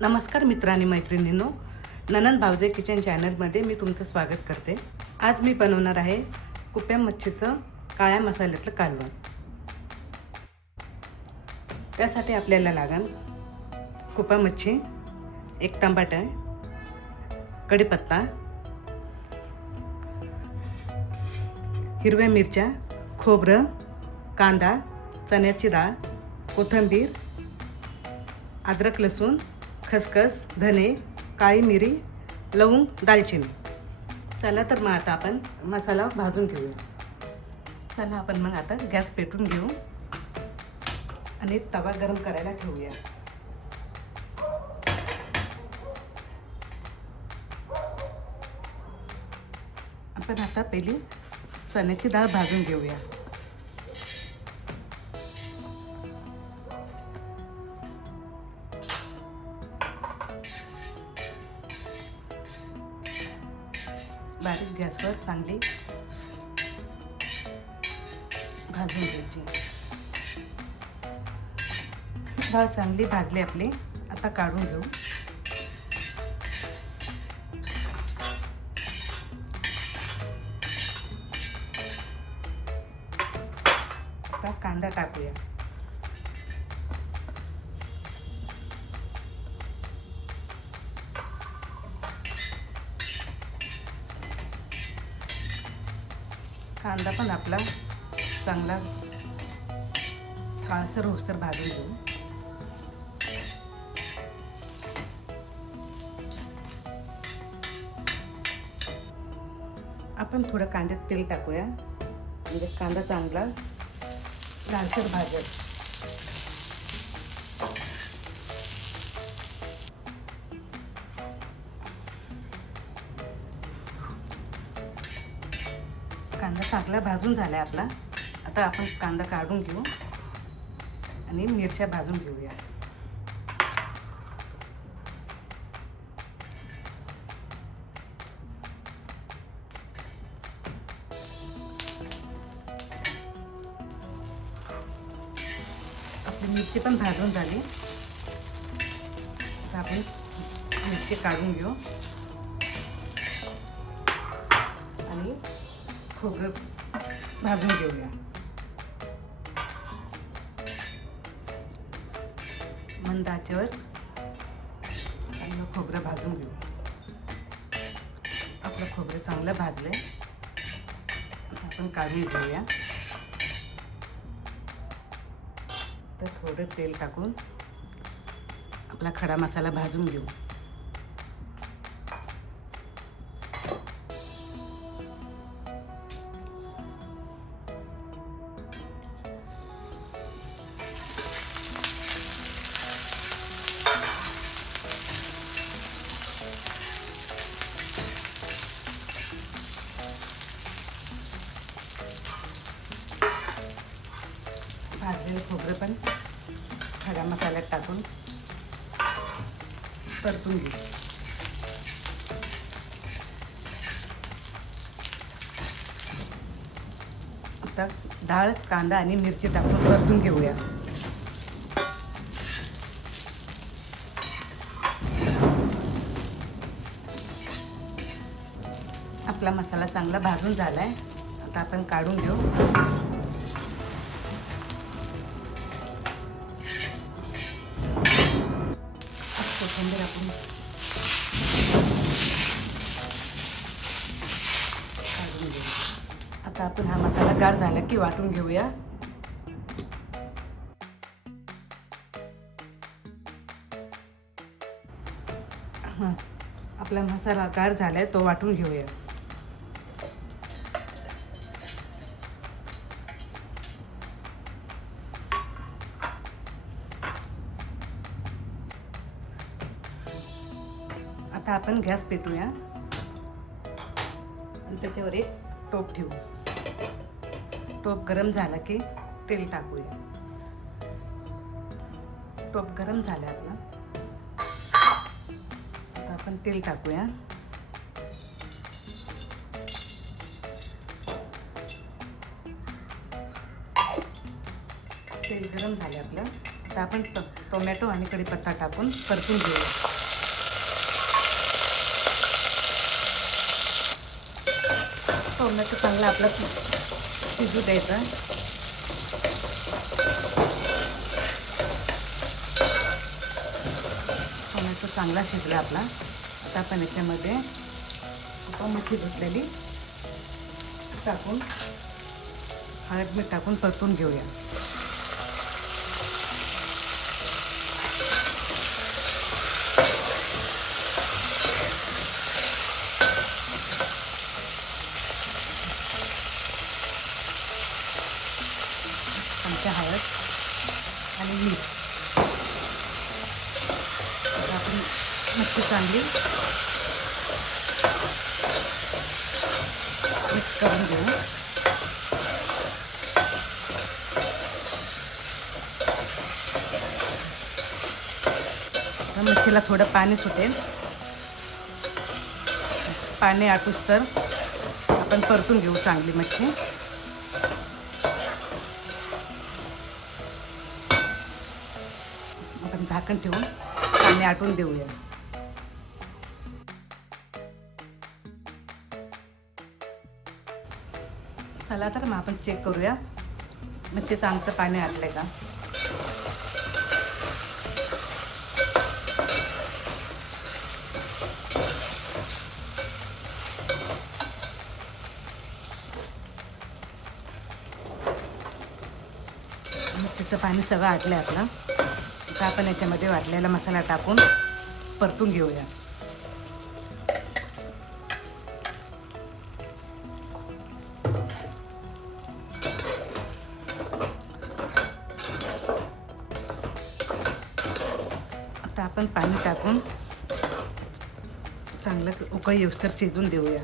नमस्कार मित्र आणि मैत्रिणींनो, ननंद भावजे किचन चॅनलमध्ये मी तुमचं स्वागत करते। आज मी बनवणार आहे कुप्या मच्छीचं काळ्या मसाल्यातलं कालवण। त्यासाठी आपल्याला लागेल कुप्या मच्छी, एक टमाटा, कढीपत्ता, हिरव्या मिरच्या, खोबरं, कांदा, चण्याची डाळ, कोथिंबीर, अद्रक लसूण, खसखस, धने, काळी मिरी, लवंग, दालचिनी। चला तर मग आता आपण मसाला भाजून घेऊया। चला आपण मग आता गॅस पेटवून घेऊ आणि तवा गरम करायला ठेवूया। आपण आता पहिली चण्याची डाळ भाजून घेऊया। बारीक गॅसवर चांगली भाजून घ्यायची। डाळ चांगली भाजली आपली, आता काढून घेऊ। आता कांदा टाकूया। कांदा पण आपला चांगला काळसर होईस्तोवर भाजून घेऊ। आपण थोडं कांद्यात तेल टाकूया, म्हणजे कांदा चांगला लालसर भाजेल। कांदा चांगला भाजून झाला आपला। आता आपण कांदा काढून घेऊ आणि मिरच्या भाजून घेऊया। आपली मिरची पण भाजून झाली, आता आपण मिरची काढून घेऊ आणि खोबरं भाजून घेऊया। मंद आचेवर चांगलं खोबरं भाजून घेऊ। आपलं खोबरं चांगलं भाजलंय, आता आपण काढून घेऊया। तर थोडं तेल टाकून आपला खडा मसाला भाजून घेऊ। भाजलेलं खोबरं पण खडा मसाल्यात टाकून परतून घेऊ। आता डाळ, कांदा आणि मिरची टाकून परतून घेऊया। आपला मसाला चांगला भाजून झालाय, आता आपण काढून घेऊ। कोथिंबीर आपण काढून घेऊ। आता आपण हा मसाला गार झाला की वाटून घेऊया। आपला मसाला गार झालाय, तो वाटून घेऊया। आता आपण गॅस पेटूया आणि त्याच्यावर एक टोप ठेवू। टोप गरम झाला की तेल टाकूया। टोप गरम झाला आपला, आता आपण तेल टाकूया। तेल गरम झालं आपलं, आता आपण टोमॅटो आणि कढीपत्ता टाकून परतून घेऊया. टोमॅटो चांगला आपला शिजू द्यायचा. टोमॅटो चांगला शिजला आपला. आता आपण याच्यामध्ये मच्छी धुतलेली टाकून हळद मीठ टाकून परतून घेऊया. चमचा हळद आणि मीठ. आपण मच्छी चांगली मिक्स करून घेऊ. मच्छीला थोडं पाणी सुटेल. पाणी आटूस तर आपण परतून घेऊ चांगली मच्छी. आपण झाकण ठेवून पाणी आटून देऊया. चला तर मग आपण चेक करूया मच्छीचं आमचं पाणी आटलंय का. मच्छीचं पाणी सगळं आटलं आहे आपलं. आता आपण याच्यामध्ये वाटलेला मसाला टाकून परतून घेऊया. आता आपण पाणी टाकून चांगलं उकळी येऊस्तर शिजून देऊया.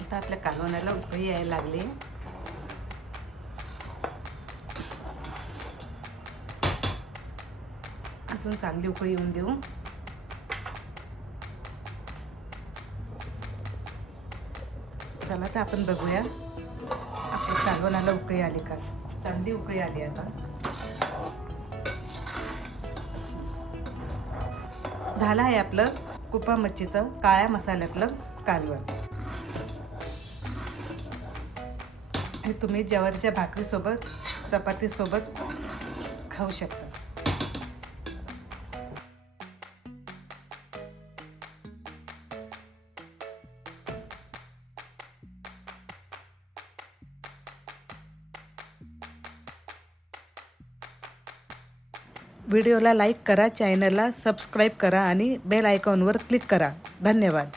आता आपल्या कालवणाला उकळी यायला लागली. अजून चांगली उकळी येऊन देऊ. चला तर आपण बघूया आपल्या कालवणाला उकळी आली का. चांगली उकळी आली. आता झालं आहे आपलं कुपा मच्छीचं काळ्या मसाल्यातलं कालवण. हे तुम्ही ज्वारीच्या भाकरीसोबत चपातीसोबत खाऊ शकता. व्हिडिओला लाईक करा, चॅनलला सबस्क्राईब करा आणि बेल आयकॉनवर क्लिक करा. धन्यवाद.